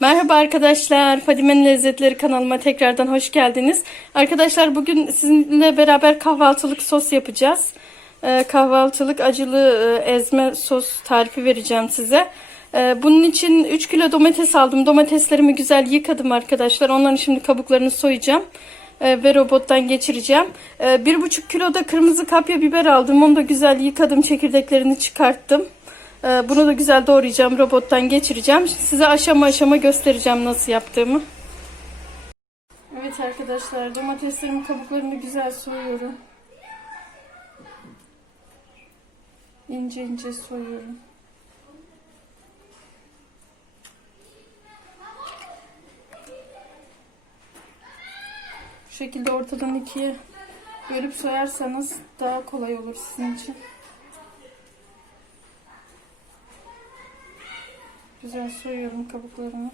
Merhaba arkadaşlar. Fadime'nin Lezzetleri kanalıma tekrardan hoş geldiniz. Arkadaşlar bugün sizinle beraber kahvaltılık sos yapacağız. Ee, kahvaltılık acılı e, ezme sos tarifi vereceğim size. Ee, bunun için 3 kilo domates aldım. Domateslerimi güzel yıkadım arkadaşlar. Onların şimdi kabuklarını soyacağım. Ee, ve robottan geçireceğim. Ee, 1,5 kilo da kırmızı kapya biber aldım. Onu da güzel yıkadım. Çekirdeklerini çıkarttım. Ee, Bunu da güzel doğrayacağım. Robottan geçireceğim. Size aşama aşama göstereceğim nasıl yaptığımı. Evet arkadaşlar domateslerimin kabuklarını güzel soyuyorum. İnce ince soyuyorum. Bu şekilde ortadan ikiye bölüp soyarsanız daha kolay olur sizin için. Güzel soyuyorum kabuklarını.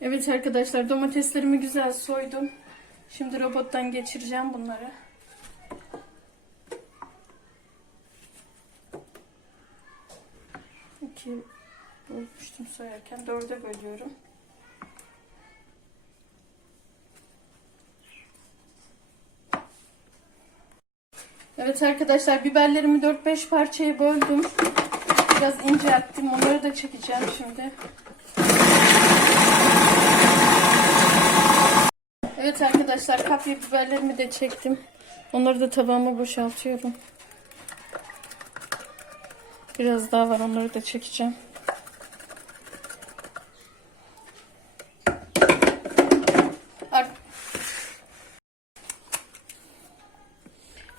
Evet arkadaşlar domateslerimi güzel soydum. Şimdi robottan geçireceğim bunları. İki bölmüştüm soyarken dörde bölüyorum. Evet arkadaşlar biberlerimi 4-5 parçaya böldüm. Biraz incelttim. Onları da çekeceğim şimdi. Evet arkadaşlar kapya biberlerimi de çektim. Onları da tabağıma boşaltıyorum. Biraz daha var onları da çekeceğim.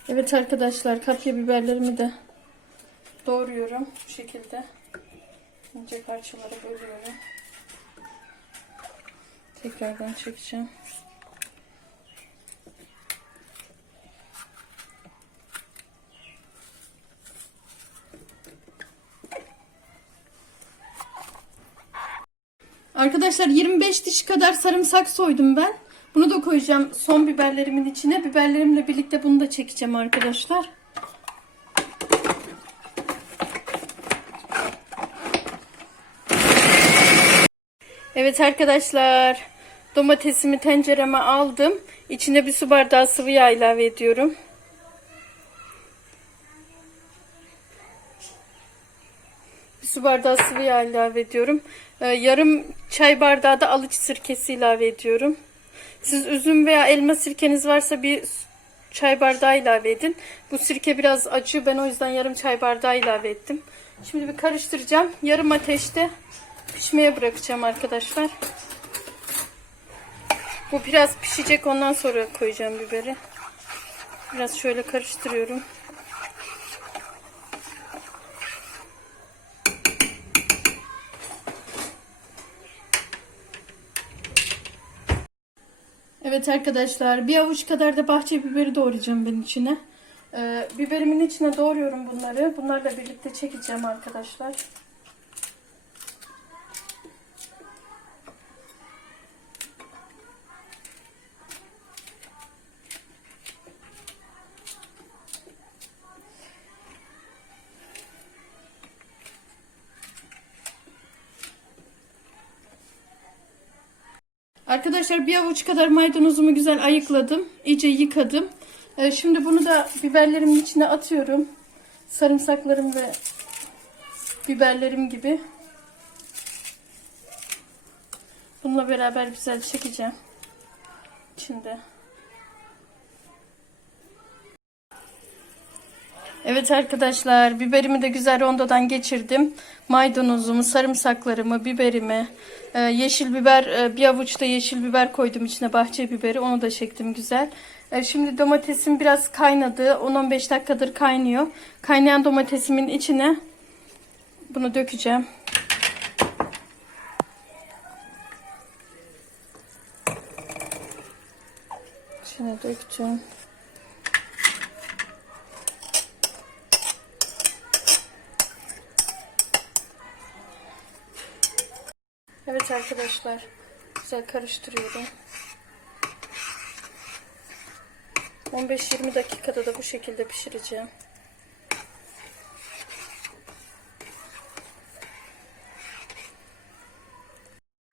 Evet arkadaşlar kapya biberlerimi de doğruyorum bu şekilde. ince parçalara bölüyorum. Tekrardan çekeceğim. Arkadaşlar 25 diş kadar sarımsak soydum ben. Bunu da koyacağım son biberlerimin içine. Biberlerimle birlikte bunu da çekeceğim arkadaşlar. Evet arkadaşlar. Domatesimi tencereme aldım. İçine bir su bardağı sıvı yağ ilave ediyorum. Bir su bardağı sıvı yağ ilave ediyorum. Ee, yarım çay bardağı da alıç sirkesi ilave ediyorum. Siz üzüm veya elma sirkeniz varsa bir çay bardağı ilave edin. Bu sirke biraz acı. Ben o yüzden yarım çay bardağı ilave ettim. Şimdi bir karıştıracağım. Yarım ateşte pişmeye bırakacağım arkadaşlar. Bu biraz pişecek. Ondan sonra koyacağım biberi. Biraz şöyle karıştırıyorum. Evet arkadaşlar bir avuç kadar da bahçe biberi doğrayacağım ben içine. Ee, biberimin içine doğruyorum bunları. Bunlarla birlikte çekeceğim arkadaşlar. Arkadaşlar bir avuç kadar maydanozumu güzel ayıkladım. İyice yıkadım. Ee, şimdi bunu da biberlerimin içine atıyorum. Sarımsaklarım ve biberlerim gibi. Bununla beraber güzel çekeceğim. İçinde. Evet arkadaşlar biberimi de güzel rondodan geçirdim. Maydanozumu, sarımsaklarımı, biberimi, e, yeşil biber, e, bir avuç da yeşil biber koydum içine bahçe biberi. Onu da çektim güzel. E, şimdi domatesim biraz kaynadı. 10-15 dakikadır kaynıyor. Kaynayan domatesimin içine bunu dökeceğim. İçine döktüm. Evet arkadaşlar. Güzel karıştırıyorum. 15-20 dakikada da bu şekilde pişireceğim.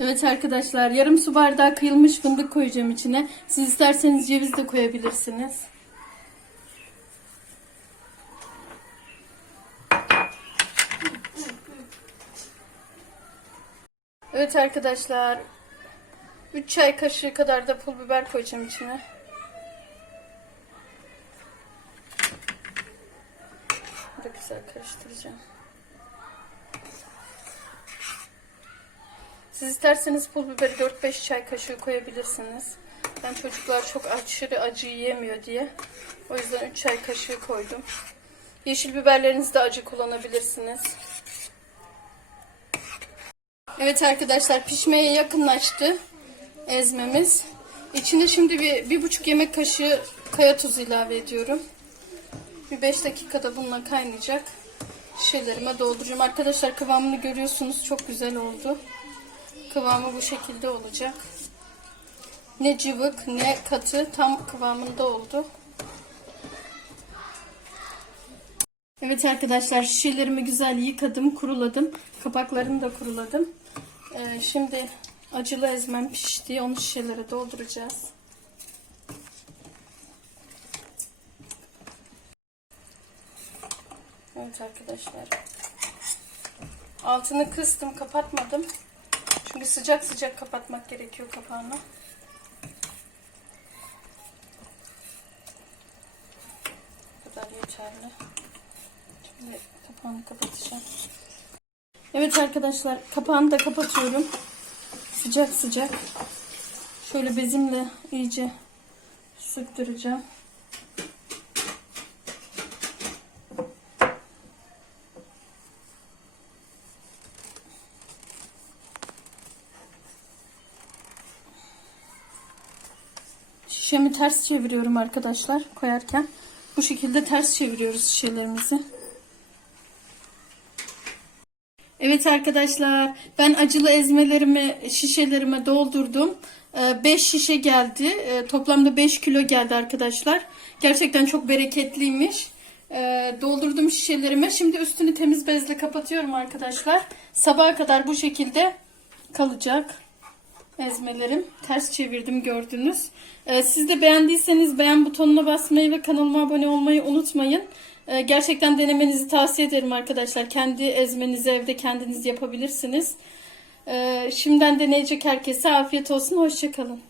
Evet arkadaşlar yarım su bardağı kıyılmış fındık koyacağım içine. Siz isterseniz ceviz de koyabilirsiniz. Evet arkadaşlar 3 çay kaşığı kadar da pul biber koyacağım içine. Burada güzel karıştıracağım. Siz isterseniz pul biberi 4-5 çay kaşığı koyabilirsiniz. Ben çocuklar çok aşırı acı yiyemiyor diye. O yüzden 3 çay kaşığı koydum. Yeşil biberlerinizi de acı kullanabilirsiniz. Evet arkadaşlar pişmeye yakınlaştı ezmemiz. İçine şimdi bir, bir buçuk yemek kaşığı kaya tuzu ilave ediyorum. Bir 5 dakikada bununla kaynayacak. Şişelerime dolduracağım. Arkadaşlar kıvamını görüyorsunuz. Çok güzel oldu. Kıvamı bu şekilde olacak. Ne cıvık ne katı tam kıvamında oldu. Evet arkadaşlar şişelerimi güzel yıkadım, kuruladım. Kapaklarını da kuruladım. Ee, şimdi acılı ezmem pişti. Onu şişelere dolduracağız. Evet arkadaşlar. Altını kıstım, kapatmadım. Çünkü sıcak sıcak kapatmak gerekiyor kapağını. Bu kadar yeterli. Şimdi kapağını kapatacağım. Evet arkadaşlar kapağını da kapatıyorum. Sıcak sıcak. Şöyle bezimle iyice sıktıracağım. Şişemi ters çeviriyorum arkadaşlar koyarken. Bu şekilde ters çeviriyoruz şişelerimizi. Evet arkadaşlar ben acılı ezmelerimi şişelerime doldurdum. 5 şişe geldi. Ee, Toplamda 5 kilo geldi arkadaşlar. Gerçekten çok bereketliymiş. Ee, Doldurdum şişelerime. Şimdi üstünü temiz bezle kapatıyorum arkadaşlar. Sabaha kadar bu şekilde kalacak ezmelerim. Ters çevirdim gördünüz. Ee, siz de beğendiyseniz beğen butonuna basmayı ve kanalıma abone olmayı unutmayın. Ee, gerçekten denemenizi tavsiye ederim arkadaşlar. Kendi ezmenizi evde kendiniz yapabilirsiniz. Ee, şimdiden deneyecek herkese afiyet olsun. Hoşçakalın.